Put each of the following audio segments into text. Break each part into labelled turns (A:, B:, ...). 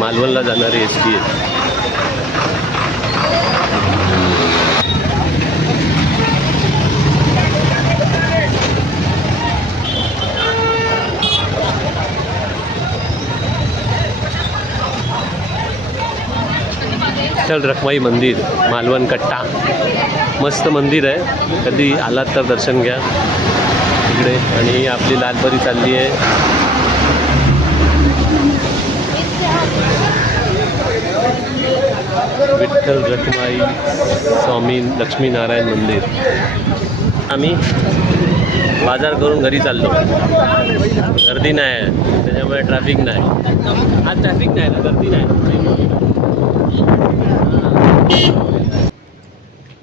A: मालवणला जाणारी S T आहे विठ्ठल रखमाई मंदिर मालवण कट्टा. मस्त मंदिर आहे. कधी आलात तर दर्शन घ्या. इकडे. आणि आपली लालपरी चालली आहे. विठ्ठल रखमाई स्वामी लक्ष्मीनारायण मंदिर. आम्ही बाजार करून घरी चाललो. गर्दी नाही आहे. त्याच्यामुळे ट्रॅफिक नाही. आज ट्रॅफिक नाही ना गर्दी नाही.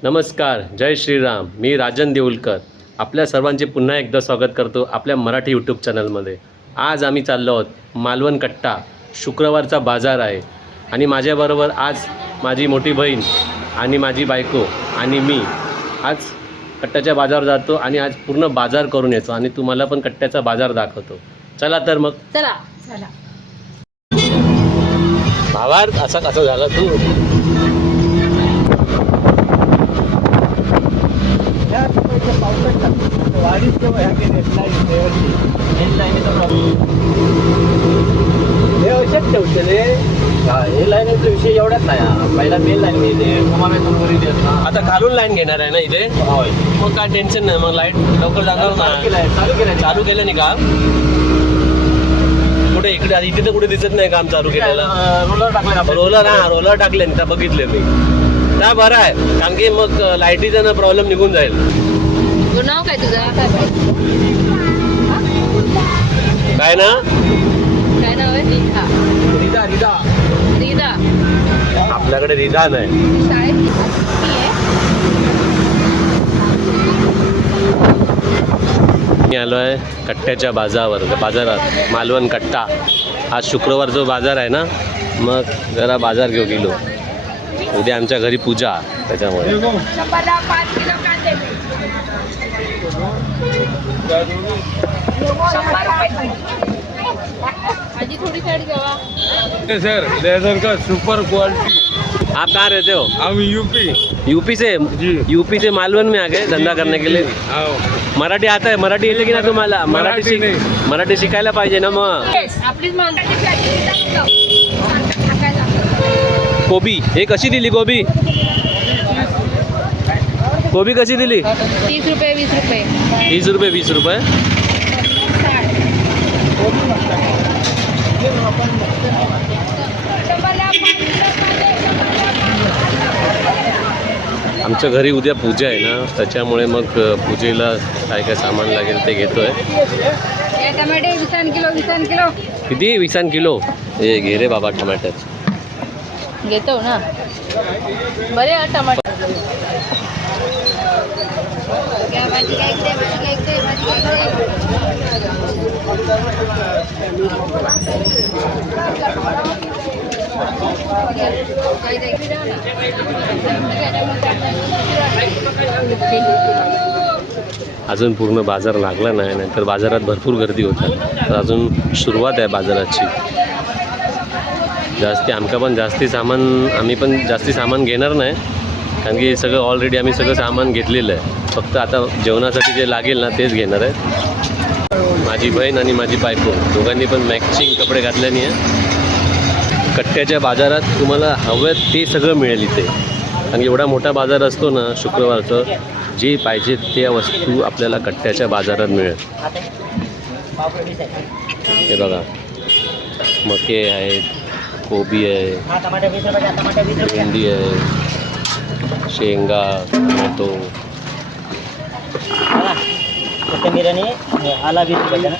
A: नमस्कार. जय श्रीराम. मी राजन देऊलकर. आपल्या सर्वांचे पुन्हा एकदा स्वागत करतो आपल्या मराठी यूट्यूब चॅनलमध्ये आज आम्ही चाललो आहोत मालवण कट्टा शुक्रवारचा बाजार आहे. आणि माझ्याबरोबर आज माझी मोठी बहीण आणि माझी बायको आणि मी आज कट्ट्याच्या बाजारावर जातो आणि आज पूर्ण बाजार करून येतो आणि तुम्हाला पण कट्ट्याचा बाजार दाखवतो. चला तर मग.
B: चला चला.
A: भावार असा कसं झालं तू?
C: हे लाईनीचा विषय एवढाच नाही. पहिला मेन लाईन येते तुम्हाला नंबर येते. ना
A: आता खालून लाईन घेणार आहे ना इथे?
C: होय.
A: मग काय टेन्शन नाही मग लाइट लवकर जाणार
C: चालू
A: ना
C: केलाय चालू केलाय.
A: चालू केलं नाही का? कुठे इकडे इथे तर कुठे दिसत नाही काम चालू केलेलं.
C: रोलर आपण.
A: रोलर हा रोलर टाकले ना बघितले मी. त्या बरं आहे कारण की मग लाईटीचा ना प्रॉब्लेम निघून जाईल.
B: नाव काय तुझं?
A: काय ना?
B: काय नाव आहे?
C: रिदा. रिदा.
A: आपल्याकडे रिधा नाही.
B: शाळेत मी आहे.
A: मी आलो आहे कट्ट्याच्या बाजारावर बाजारात मालवण कट्टा. आज शुक्रवार जो बाजार आहे ना मग जरा बाजार घेऊ गेलो. उद्या आमच्या घरी पूजा त्याच्यामुळे.
D: सर लेदर का सुपर क्वालिटी।
A: आप कहाँ रहते हो?
D: हम यूपी।
A: यूपी से?
D: जी।
A: यूपी से मालवण में आ गए धंधा करने के लिए? मराठी आता है मराठी येते की ना तुम्हाला मराठी
D: मराठी
A: शिक
D: नाही.
A: मराठी शिकायला पाहिजे ना मग?
B: आपलीच माणसं
A: कोबी हे कशी दिली कोबी? कोबी कशी दिली?
B: तीस रुपये वीस रुपये।
A: तीस रुपये वीस रुपये? आमच्या घरी उद्या पूजा आहे ना त्याच्यामुळे मग पूजेला काय काय सामान लागेल ते घेतोय.
B: हे टमाटे विसान किलो विसान किलो.
A: किती? विसान किलो. हे घे रे बाबा टमाटर
B: घेतो ना. बरे आहे टमाटे. घ्या, भाजी काय इकडे, भाजी काय इकडे, भाजी काय
A: अजून पूर्ण बाजार लागला नाही नाहीतर बाजारात भरपूर गर्दी होता तर अजून सुरुवात आहे बाजाराची. जास्ती आमका पण जास्ती सामान आम्ही पण जास्ती सामान घेणार नाही. कारण की सगळं ऑलरेडी आम्ही सगळं सामान घेतलेलं आहे. फक्त आता जेवणासाठी जे लागेल ना तेच घेणार आहे. माझी बहीण आणि माझी बायको. दोघांनी पण मॅचिंग कपडे घातल्याने आहे कट्ट्याच्या बाजारात तुम्हाला हवं ते सगळं मिळेल इथे. आणि एवढा मोठा बाजार असतो ना शुक्रवारचं जे पाहिजे त्या वस्तू आपल्याला कट्ट्याच्या बाजारात मिळेल. हे बघा. मके आहेत कोबी आहे भेंडी आहे शेंगा टोमॅटो.
C: कोथिंबीर आणि आला वीस ना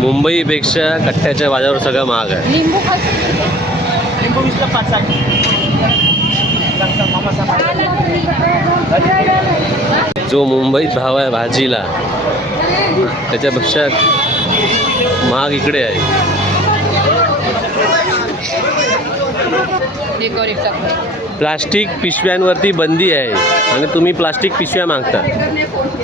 A: मुंबईपेक्षा कट्ट्याच्या बाजारावर सगळं महाग आहे.
B: लिंबू खास
C: लिंबू वीसला पाच साठ.
A: जो मुंबईत भाव आहे भाजीला त्याच्यापेक्षा महाग इकडे आहे. प्लास्टिक पिशव्यांवरती बंदी आहे आणि तुम्ही प्लास्टिक पिशव्या मागता.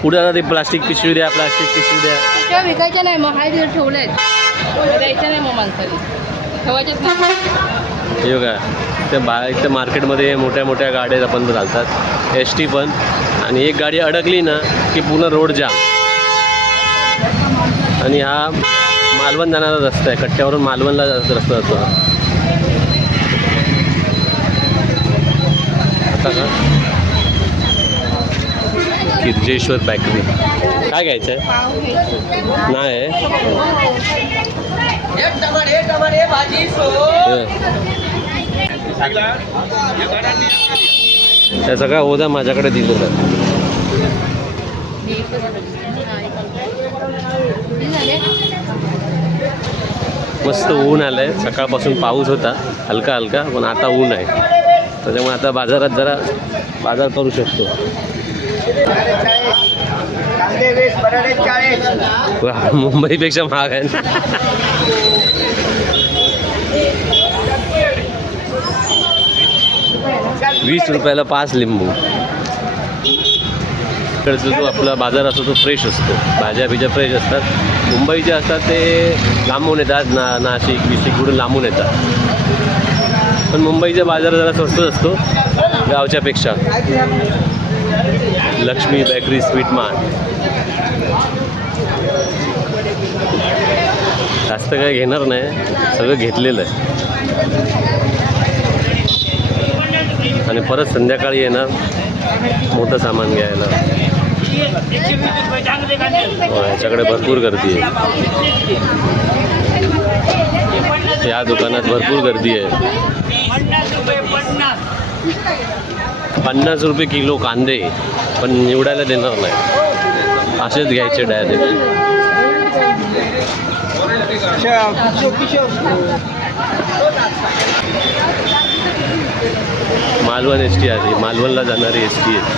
A: पुढे आता ते प्लास्टिक पिशवी द्या प्लास्टिक पिशवी द्या.
B: विकायच्या नाही मग हाय तिथे ठेवले आहेत द्यायच्या नाही मग माणसाने. ठेवायच्याच नाही.
A: हे बघा त्या बा इथं मार्केटमध्ये मोठ्या मोठ्या गाड्या आपण चालतात एस टी पण. आणि एक गाडी अडकली ना की पूर्ण रोड जाम. आणि हा मालवण जाणारा रस्ता आहे. कट्ट्यावरून मालवणला रस्ता जातो. आता का? किर्जेश्वर बॅकरी. काय घ्यायचं आहे? नाही त्या सगळा ओझा माझ्याकडे दिलेला. मस्त ऊन आलं आहे सकाळपासून पाऊस होता. हलका हलका पण आता ऊन आहे. त्याच्यामुळे आता बाजारात जरा बाजार करू शकतो. मुंबईपेक्षा महाग आहे ना. वीस रुपयाला पाच लिंबू. इकडचा जो आपला बाजार असतो तो फ्रेश असतो. भाज्या बिज्या फ्रेश असतात. मुंबई जे असतात ते लांबून येतात. ना नाशिक बिशिककडून लांबून येतात. पण मुंबईचा बाजार जरा स्वस्त असतो गावच्यापेक्षा लक्ष्मी बेकरी स्वीट मार्ट. जास्त काही घेणार नाही. सगळं घेतलेलं आहे. आणि परत संध्याकाळी येणार मोठं सामान घ्यायला. हो, याच्याकडे भरपूर गर्दी आहे. या दुकानात भरपूर गर्दी आहे. पन्नास रुपये किलो कांदे पण निवडायला देणार नाही. असेच घ्यायचे डायरेक्ट मालवण एस टी आहे. मालवणला जाणारी एस टी आहे.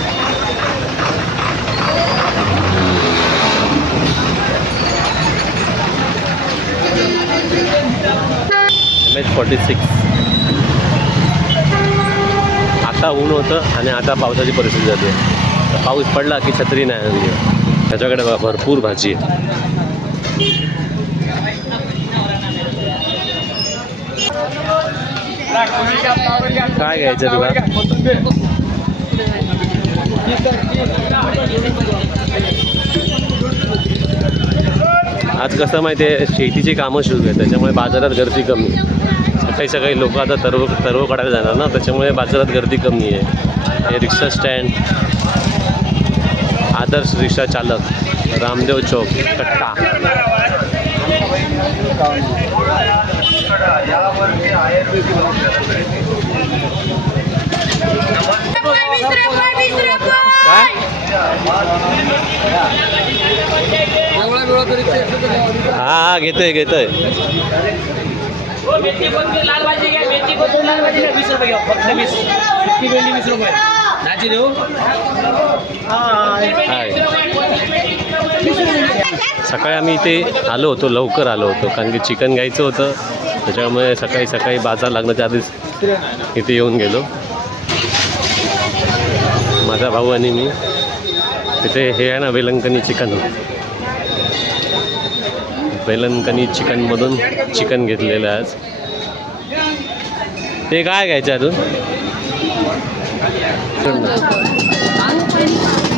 A: एम एच फॉर्टी सिक्स आता ऊन होतं आणि आता पावसाची परिस्थिती झाली पाऊस पडला की छत्री नाही त्याच्याकडे भरपूर भाजी आहे. काय घ्यायचं तुला? आज कसं माहिती आहे शेतीची कामं सुरू आहे त्याच्यामुळे बाजारात गर्दी कमी सकाळी सकाळी लोक आता तरव तरव काढायला जाणार ना त्याच्यामुळे बाजारात गर्दी कमी आहे. हे रिक्षा स्टँड आदर्श रिक्षा चालक रामदेव चौक कट्टा. काय हा हा घेतोय घेतोय
C: मेथी कोथिंबीर लाल भाजी घ्या मेथी कोथिंबीर लाल भाजी घ्या वीस रुपये घ्या फक्त वीस सुकी भेंडी वीस रुपये भाजी देऊ
A: हाय सकाळी आम्ही इथे आलो होतो लवकर आलो होतो कारण की चिकन घ्यायचं होतं. त्याच्यामुळे सकाळी सकाळी बाजार लागण्याच्या आधीच इथे येऊन गेलो. माझा भाऊ आणि मी तिथे हे आहे ना वेलंकनी चिकन. वेलंकनी चिकनमधून चिकन घेतलेलं आहे आज. ते काय घ्यायचं अजून?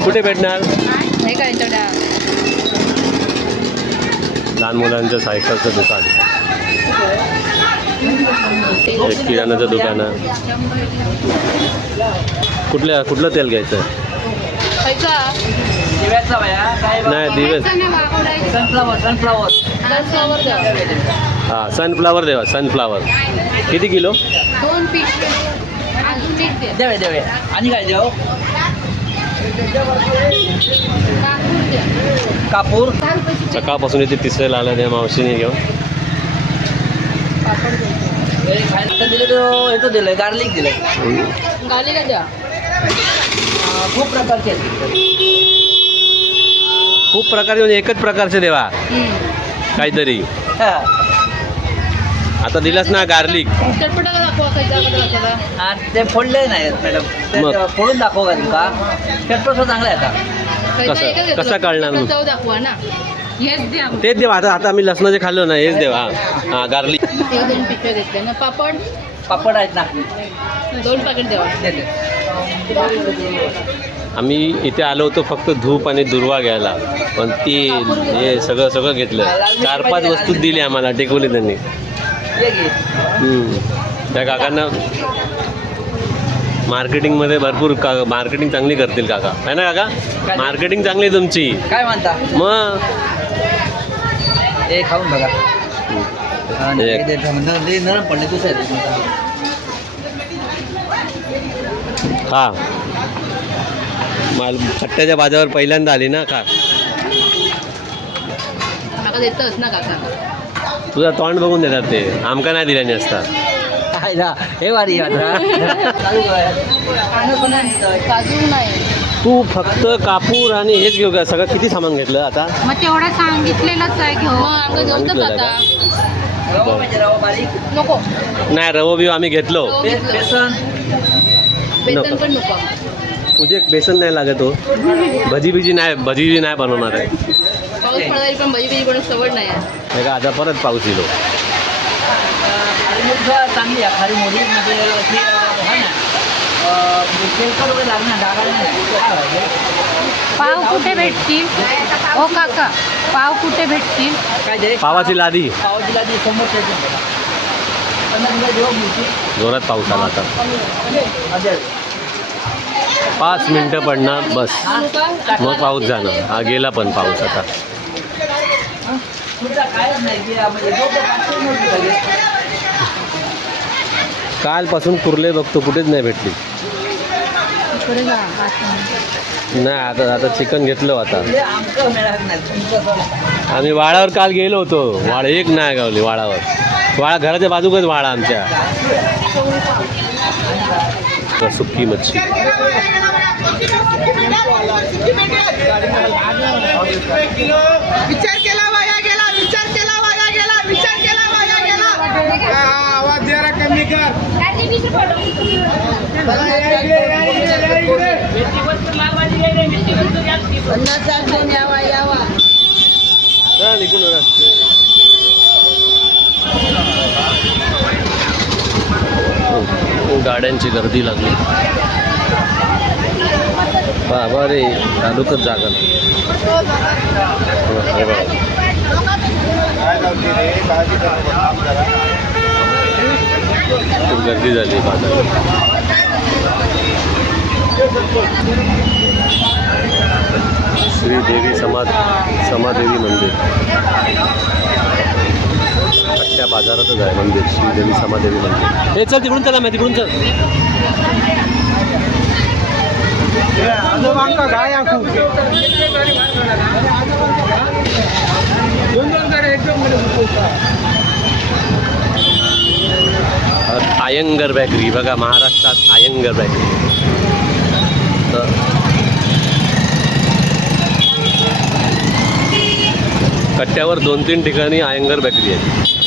A: कुठे भेटणार?
B: काय तेवढ्या
A: लहान मुलांचं सायकलचं दुकान. एक किराणाचं दुकान आहे. कुठल्या कुठलं तेल घ्यायचं? नाही दिवस हां सनफ्लावर देवा सनफ्लावर किती किलो?
B: दोन पीस.
C: देवे देवे. आणि काय देऊ
B: कापूर. द्या
C: कापूर
A: सकाळपासून इथे तिसऱ्याला आलं त्या मावशीने घेऊन.
C: दिलं गार्लिक
B: द्या
C: अं, खूप प्रकारचे
A: खूप प्रकारचे म्हणजे एकच प्रकारचे देवा. काहीतरी. आता दिलास ना गार्लिक
C: ते फोडले नाही मॅडम ते
A: मग?
C: फोडून दाखव का तुमका? चटपट चांगला आहे आता.
A: कसं- कळणार मग?
B: दाखवा ना.
A: तेच देवा आता आता आम्ही लसणाचे खाल्लो ना हेच देवा हां. गार्लिक
B: दोन ना पापड?
C: पापड आहेत ना.
B: दोन पॅकेट
C: देते.
A: आम्ही इथे आलो होतो फक्त धूप आणि दुर्वा घ्यायला पण तेल हे सगळं सगळं घेतलं. चार पाच वस्तू दिली आम्हाला टेकवली त्यांनी. त्या काकांना मार्केटिंगमध्ये भरपूर का मार्केटिंग चांगली करतील काका. आहे ना काका? मार्केटिंग चांगली आहे तुमची.
C: काय म्हणता?
A: मग?
C: हे खाऊन बघा. हा, नरम पडले
A: माल कट्ट्याच्या बाजावर पहिल्यांदा आली ना
B: काका देतच ना काका.
A: तुझा तोंड बघून देतात ते. आमका नाही दिल्याने असतात
C: काय ना, हे वारी.
B: काजू नाही
A: तू फक्त कापूर आणि हेच घेऊ का? सगळं किती सामान घेतलं आता?
E: मग तेवढं सांगितलेलंच आहे घेऊ
B: जमतच आता.
C: बारीक
B: नको.
A: नाही रवो बिव आम्ही घेतलो.
C: बेसन
B: पण नको.
A: तुझे बेसन नाही लागत हो भजी बिजी नाही भजी बिजी नाही बनवणार आहे
B: पाऊस पडला पण भजी बिजी बनवून सवड नाही आहे.
A: हे का आता परत पाऊस येलो
C: चांगली आहे मोठी म्हणजे ती हा ना अं, तेलकट वगैरे लागणार डागाला नाही काय व्हायचं?
E: पाव कुठे भेटतील? ओ काका पाव कुठे भेटतील?
C: काय
A: पावाची लादी.
C: पावाची लादी समोर ठेवतो. बघा. पन्नास रुपये देऊ मिरची.
A: जोरात पाऊस आला आता. पाच मिनटं पडणार बस. मग पाऊस जाणार. हा गेला पण पाऊस आता. कालपासून कुर्ले बघतो कुठेच नाही भेटली. नाही आता आता चिकन घेतलं आता. आम्ही वाळावर काल गेलो होतो. वाळ एक नाही गावली वाळावर. वाळा घराच्या बाजूकच वाळा आमच्या. तर सुक्की मच्छी.
F: विचार केला वाया गेला विचार केला वाया गेला विचार केला वाया गेला. हा, आवाज जरा कमी कर. पन्नासचा घेऊन यावा यावा.
A: चला, निघून ये रस्ते. हो, गाड्यांची गर्दी लागली. बाबा रे तालुकच जागा खूप गर्दी झाली श्रीदेवी श्री देवी समाज समादेवी मंदिर. त्या बाजारातच आहे मंदिर श्रीदेवी समादेवी मंदिर हे चल तिकडून चला मी तिकडून चल. आयंगर बेकरी बघा महाराष्ट्रात आयंगर बॅकरी. तर कट्ट्यावर दोन तीन ठिकाणी आयंगर बेकरी आहे.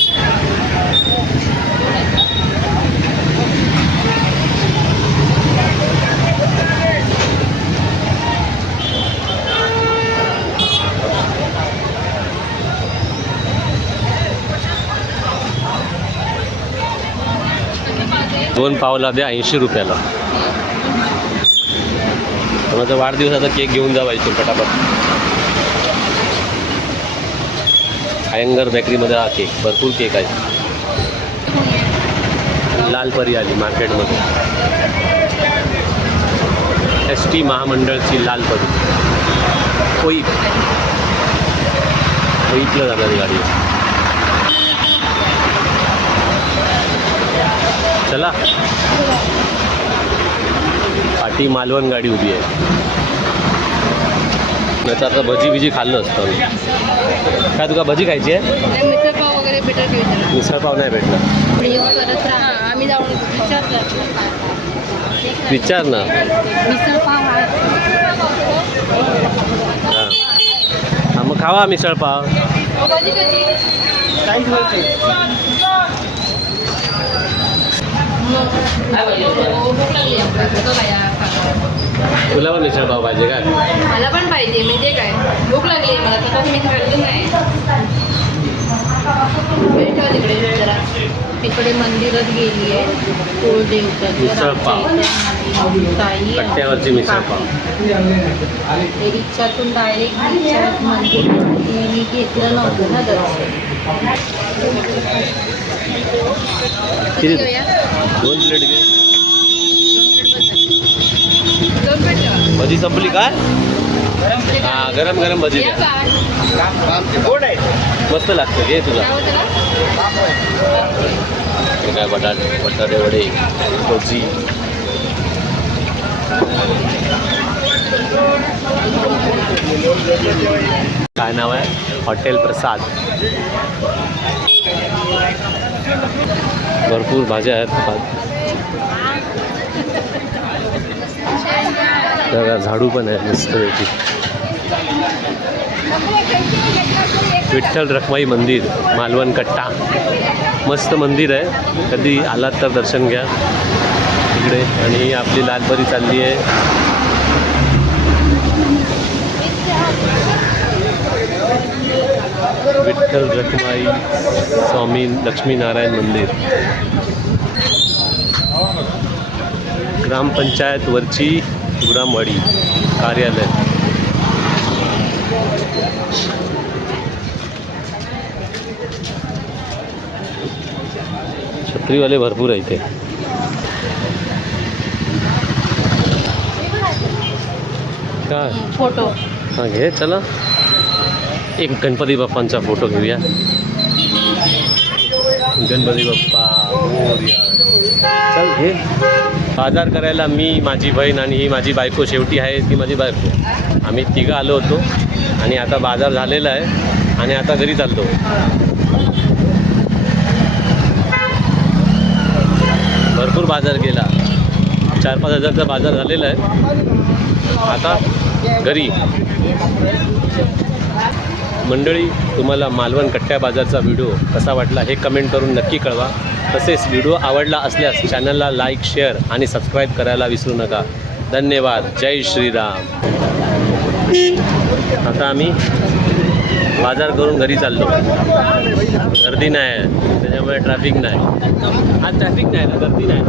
A: दोन पावला द्या ऐंशी रुपयाला. माझा वाढदिवसाचा केक घेऊन जावायचो पटापट. आयंगर बेकरीमध्ये हा केक भरपूर केक आहे. लाल परी आली मार्केटमध्ये. एस टी महामंडळची लाल परी. कोई जाणारी गाडी. चला. पाठी मालवण गाडी उभी आहे. नाही तर आता भजी बिजी खाल्लं असतं. काय तुका भजी खायची आहे?
B: मिसळपाव वगैरे घ्यायचं
A: मिसळपाव नाही भेटला.
B: आम्ही जाऊन
A: विचार ना हां. खावा मिसळ पाव
B: भाजी कशी काय पाहिजे भूक लागली आपल्याला तो काय या, खा.
A: तुला पण मिसळ पाव पाहिजे काय
B: मला पण पाहिजे म्हणजे काय? भूक लागली मला तर मी खाल्लं नाही. तिकडे जरा.
E: तिकडे मंदिरात गेली आहे आणि
A: कट्ट्यावरची मिसळ पाव.
E: रिक्षातून डायरेक्ट रिक्षात मंदिर मी घेतलं नव्हतं ना दर्शन.
A: किती दोन प्लेट घे
B: दोन प्लेट ठेवा
A: भजी संपली काय हा? गरम गरम। भजी
B: का
A: मस्त लागतं घे तुला।
B: का
A: हे? काय बटाट बटाटे वडे भजी काय नाव आहे? हॉटेल प्रसाद. भरपूर भाज्या आहेत. बघा झाडू पण आहे मस्तपैकी विठ्ठल रखमाई मंदिर मालवण कट्टा. मस्त मंदिर आहे. कधी आलात तर दर्शन घ्या. इकडे आणि आपली लालपरी चालली आहे. विठ्ठल रखमाई स्वामी लक्ष्मीनारायण मंदिर। ग्रामपंचायत वरची गुरामवाडी कार्यालय। छत्रीवाले भरपूर आहे इथे। काय?
B: फ़ोटो.
A: हाँ घे चला. एक गणपती बाप्पांचा फोटो घेऊया. गणपती बाप्पा मोरया. चल घे. बाजार करायला मी माझी बहीण आणि ही माझी बायको शेवटी आहे ती माझी बायको. आम्ही तिघं आलो होतो आणि आता बाजार झालेला आहे आणि आता घरी चालतो भरपूर बाजार केला. चार पाच हजारचा बाजार झालेला आहे. आता घरी. मंडळी तुम्हाला मालवण कट्ट्या बाजारचा व्हिडिओ कसा वाटला हे कमेंट करून नक्की कळवा. तसेच व्हिडिओ आवडला असल्यास चॅनलला लाईक शेअर आणि सबस्क्राईब करायला विसरू नका. धन्यवाद. जय श्रीराम. आता आम्ही बाजार करून घरी चाललो. गर्दी नाही आहे. त्याच्यामुळे ट्रॅफिक नाही. आज ट्रॅफिक नाही ना गर्दी नाही.